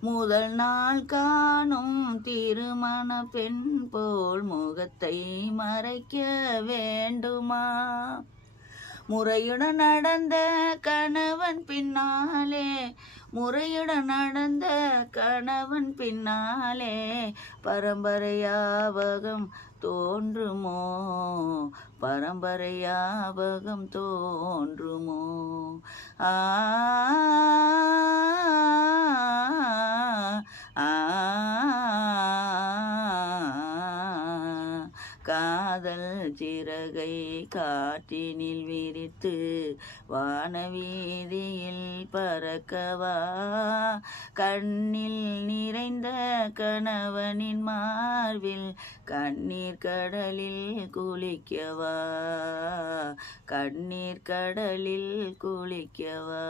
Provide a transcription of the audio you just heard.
முதல் நாள் காணும் திருமண பெண் போல் முகத்தை மறைக்க வேண்டுமா? முறையுடன் நடந்த கணவன் பின்னாலே, முறையுடன் நடந்த கணவன் பின்னாலே பரம்பரை ஞாபகம் தோன்றுமோ? பரம்பரை ஞாபகம் தோன்றுமோ? ஆ காதல் சிறகை காற்றினில் விரித்து வானவீதியில் பறக்கவா? கண்ணில் நிறைந்த கணவனின் மார்பில் கண்ணீர் கடலில் குளிக்கவா? கண்ணீர் கடலில் குளிக்கவா?